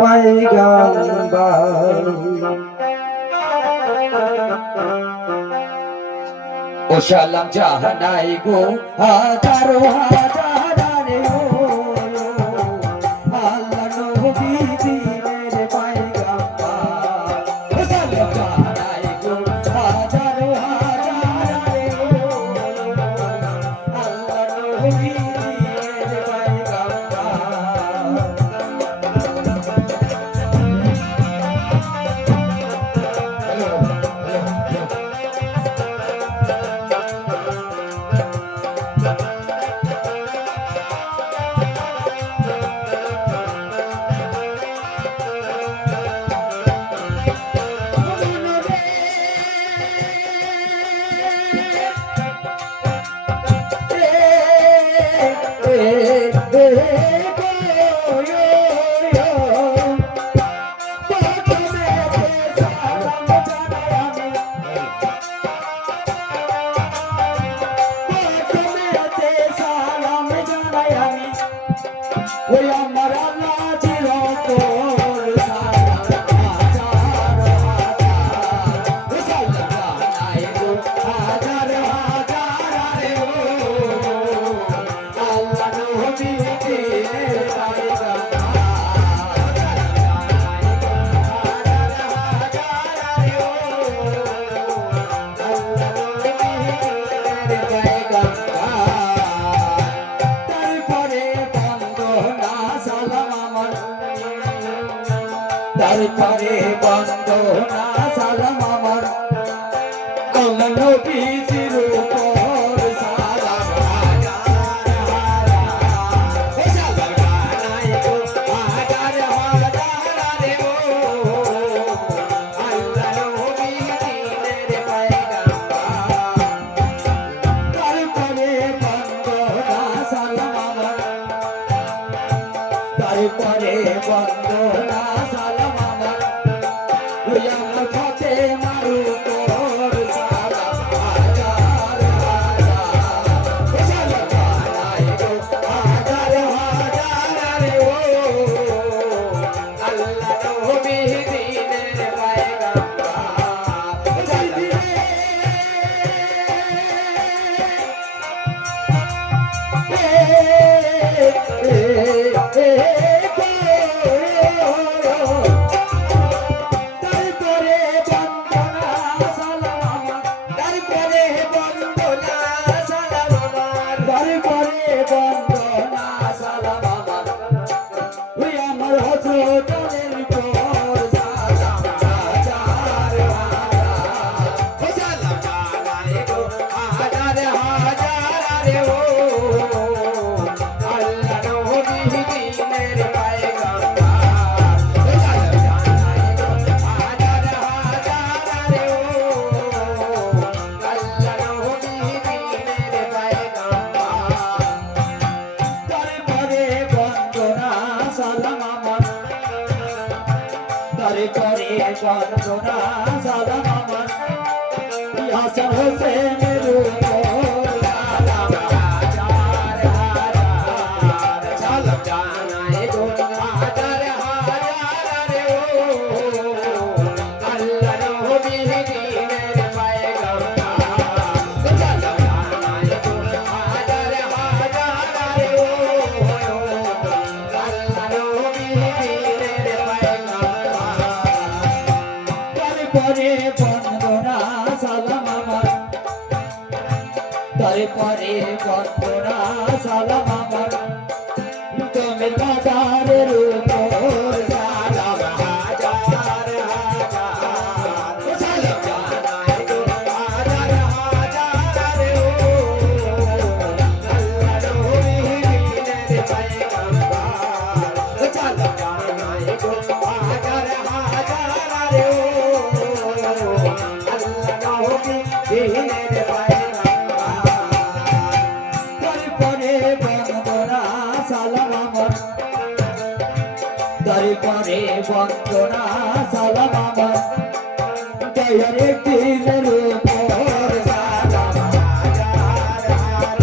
পাইগাম্বার ও সালাম জাহানাই গো হাজারো হাজারে ও আল্লাহ নবী দিনের পাইগাম্বার ও সালাম জাহানাই গো হাজারো হাজারে ও আল্লাহ নবী দিনের পাইগাম্বার ওই আমার আল্লাহ চিরন্তন সালাম হাজার হাজার সালাম জানাই গো হাজার হাজার রে ও আল্লাহ নবী দিনের পাইগাম্বার হাজার হাজার রে ও আল্লাহ নবী দিনের পাইগাম্বার তারপরে বন্দনা সালাম আমার আমার নবীজির উপর সালাম সালাম জানাই গো হাজার হাজার রে ও আল্লাহ নবী দিনের পাইগাম্বার তারপরে বন্দনা সালাম আমার তারপরে বন্দনা সালাম আমার ওই আমার ফতে মারু তোর সালাম হাজার হাজার সালাম জানাই গো হাজার হাজার রে ও আল্লাহ নবী দিনের পাইগাম্বার জলদি রে বন্দনা সালাম আমার ওই আমার হযরতের উপর সালাম হাজার হাজার সালাম জানাই গো হাজার হাজার রে ও আল্লাহ নবী দিনের পাইগাম্বার সালাম জানাই গো হাজার হাজার রে ও আল্লাহ নবী দিনের পাইগাম্বার তারপরে বন্দনা সালাম আমার হাসান হোসেনের উপর সালাম হাজার হাজার সালাম জানাই গো হাজার হাজার রে ও আল্লাহ নবী দিনের পাইগাম্বার সালাম জানাই গো হাজার হাজার রে ও আল্লাহ নবী দিনের পাইগাম্বার তারপরে বন্দনা সালাম আমার তারপরে বন্দনা সালাম আমার তোমার মাদারের উপর সালাম হাজার হাজার সালাম জানাই গো হাজার হাজার রে ও আল্লাহ নবী দিনের পাইগাম্বার সালাম জানাই গো হাজার হাজার রে ও আল্লাহ নবী দিনের পাইগাম্বার তারপরে বন্দনা সালাম আমার তারপরে বন্দনা সালাম আমার দয়ার দিনের উপর সালাম হাজার হাজার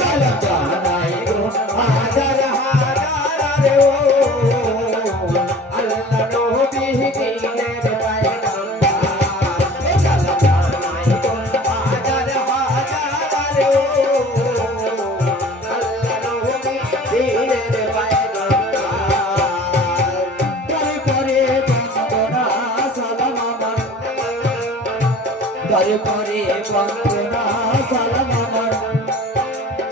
সালাম জানাই গো হাজার হাজার রে ও তারপরে বন্দনা সালাম আমার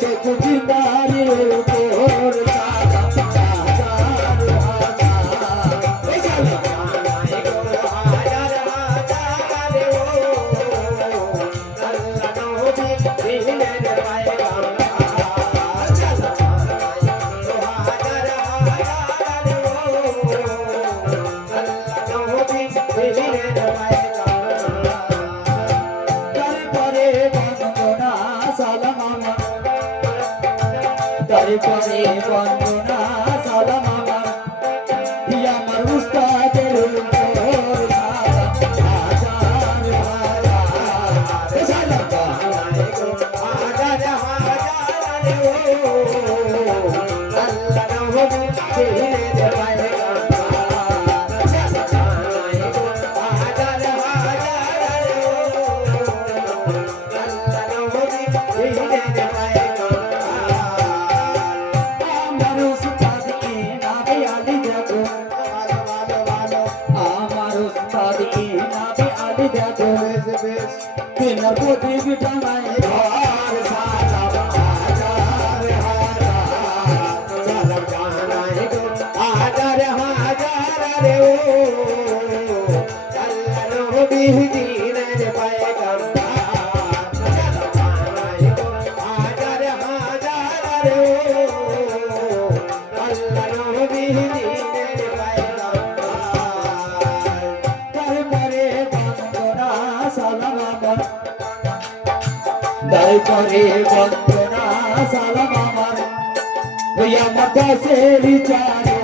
চোখ জিন্দারে উপর সালাম হাজার হাজার এই সালাম জানাই গো হাজার হাজার রে ও আল্লাহ নবী দিলেন পায়গাম তারপরে বন্দনা সালাম আমার আমার উস্তাদের উপর সালাম হাজার হাজার সালাম জানাই গো হাজার হাজার রে ও আল্লাহ নবী দিলেন পায়গাম জানাই গো হাজার হাজার রে ও আল্লাহ নবী দিলেন পায়গাম Dinner for the time I har salam hajar hajar salam janai go hajar hajar re o Allah nabi dine paigam salam janai go hajar hajar re o Allah nabi dine paigam tarpore bandona salam তারপরে বন্দনা সালাম আমার ওই আমার দাসের চারো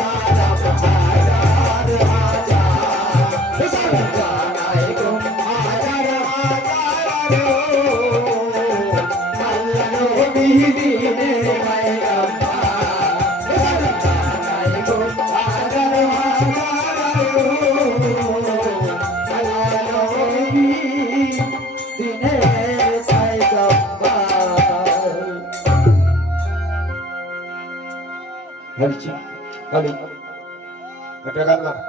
সালাম হাজার হাজার সালাম জানাই গো হাজার হাজার রে ও আল্লাহ নবী দিনের পায়গাম সালাম জানাই গো হাজার হাজার রে ও আল্লাহ নবী দিনের Halici, hali, katakanlah.